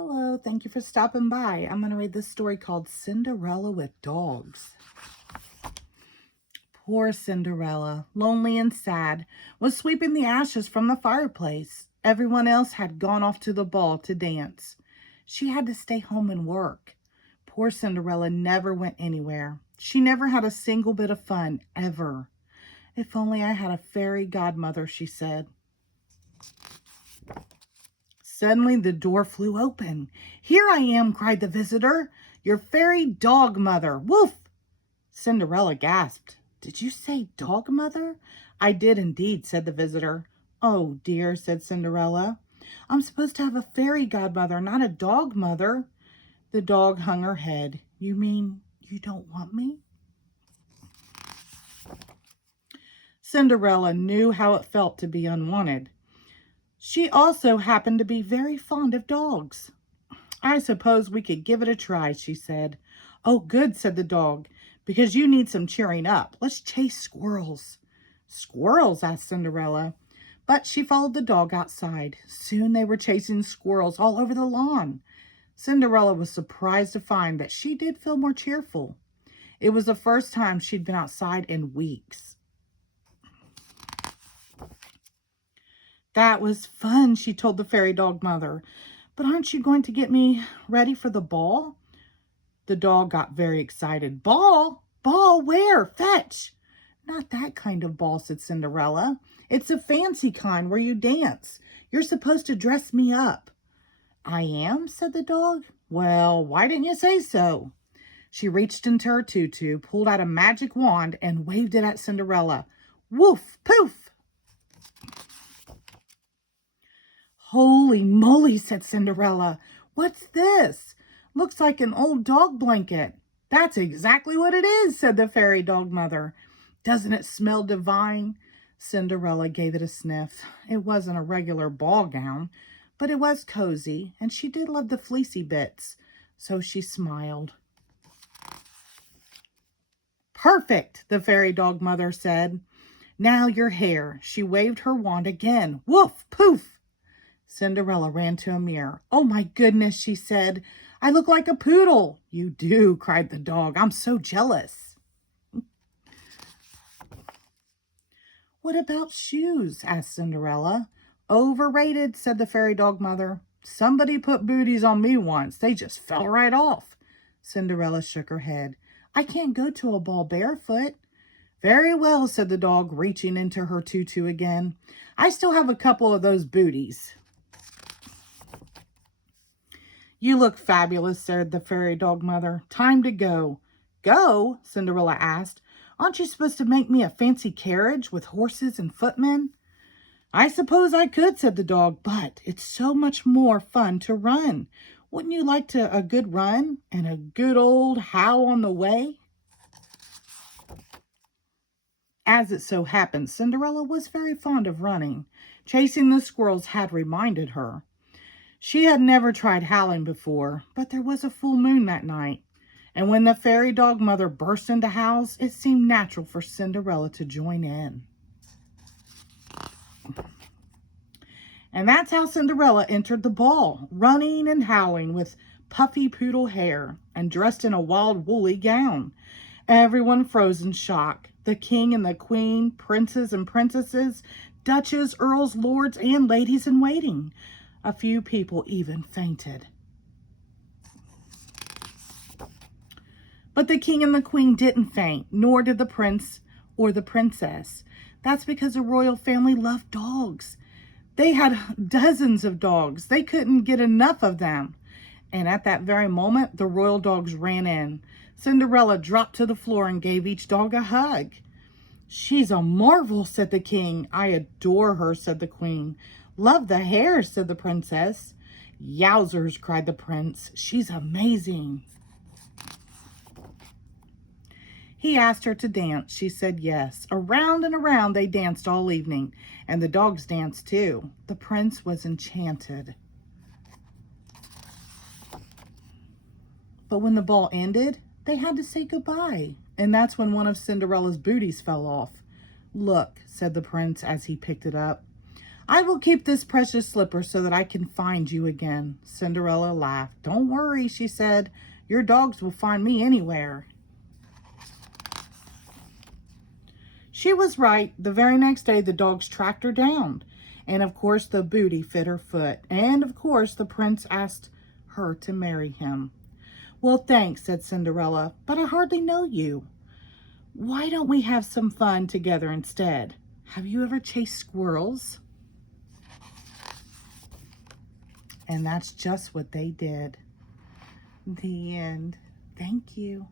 Hello, thank you for stopping by. I'm going to read this story called Cinderella with Dogs. Poor Cinderella, lonely and sad, was sweeping the ashes from the fireplace. Everyone else had gone off to the ball to dance. She had to stay home and work. Poor Cinderella never went anywhere. She never had a single bit of fun, ever. If only I had a fairy godmother, she said. Suddenly the door flew open. "Here I am," cried the visitor. "Your fairy dog mother. Woof!" Cinderella gasped. "Did you say dog mother?" "I did indeed," said the visitor. "Oh dear," said Cinderella. "I'm supposed to have a fairy godmother, not a dog mother." The dog hung her head. "You mean you don't want me?" Cinderella knew how it felt to be unwanted. She also happened to be very fond of dogs. "I suppose we could give it a try," she said. "Oh, good," said the dog, "because you need some cheering up. Let's chase squirrels." "Squirrels?" asked Cinderella. But she followed the dog outside. Soon they were chasing squirrels all over the lawn. Cinderella was surprised to find that she did feel more cheerful. It was the first time she'd been outside in weeks. "That was fun," she told the fairy dog mother. "But aren't you going to get me ready for the ball?" The dog got very excited. "Ball? Ball where? Fetch!" "Not that kind of ball," said Cinderella. "It's a fancy kind where you dance. You're supposed to dress me up." "I am?" said the dog. "Well, why didn't you say so?" She reached into her tutu, pulled out a magic wand, and waved it at Cinderella. Woof! Poof! "Holy moly," said Cinderella. "What's this? Looks like an old dog blanket." "That's exactly what it is," said the fairy dog mother. "Doesn't it smell divine?" Cinderella gave it a sniff. It wasn't a regular ball gown, but it was cozy, and she did love the fleecy bits, so she smiled. "Perfect," the fairy dog mother said. "Now your hair." She waved her wand again. Woof! Poof! Cinderella ran to a mirror. "Oh my goodness," she said. "I look like a poodle." "You do," cried the dog. "I'm so jealous." "What about shoes?" asked Cinderella. "Overrated," said the fairy dog mother. "Somebody put booties on me once. They just fell right off." Cinderella shook her head. "I can't go to a ball barefoot." "Very well," said the dog, reaching into her tutu again. "I still have a couple of those booties." "You look fabulous," said the fairy dog mother. "Time to go." "Go?" Cinderella asked. "Aren't you supposed to make me a fancy carriage with horses and footmen?" "I suppose I could," said the dog, "but it's so much more fun to run. Wouldn't you like a good run and a good old howl on the way?" As it so happened, Cinderella was very fond of running. Chasing the squirrels had reminded her. She had never tried howling before, but there was a full moon that night, and when the fairy dog mother burst into howls, it seemed natural for Cinderella to join in. And that's how Cinderella entered the ball, running and howling with puffy poodle hair and dressed in a wild woolly gown. Everyone froze in shock. The king and the queen, princes and princesses, duchesses, earls, lords, and ladies in waiting. A few people even fainted. But the king and the queen didn't faint, nor did the prince or the princess. That's because the royal family loved dogs. They had dozens of dogs. They couldn't get enough of them. And at that very moment, the royal dogs ran in. Cinderella dropped to the floor and gave each dog a hug. "She's a marvel," said the king. "I adore her," said the queen. "Love the hair," said the princess. "Yowzers," cried the prince. "She's amazing." He asked her to dance. She said yes. Around and around they danced all evening, and the dogs danced too. The prince was enchanted. But when the ball ended, they had to say goodbye, and that's when one of Cinderella's booties fell off. "Look," said the prince as he picked it up. I will keep this precious slipper so that I can find you again. Cinderella laughed. Don't worry, she said. Your dogs will find me anywhere. She was right. The very next day, the dogs tracked her down. And of course, the booty fit her foot. And of course, the prince asked her to marry him. Well, thanks, said Cinderella, but I hardly know you. Why don't we have some fun together instead? Have you ever chased squirrels? And that's just what they did. The end. Thank you.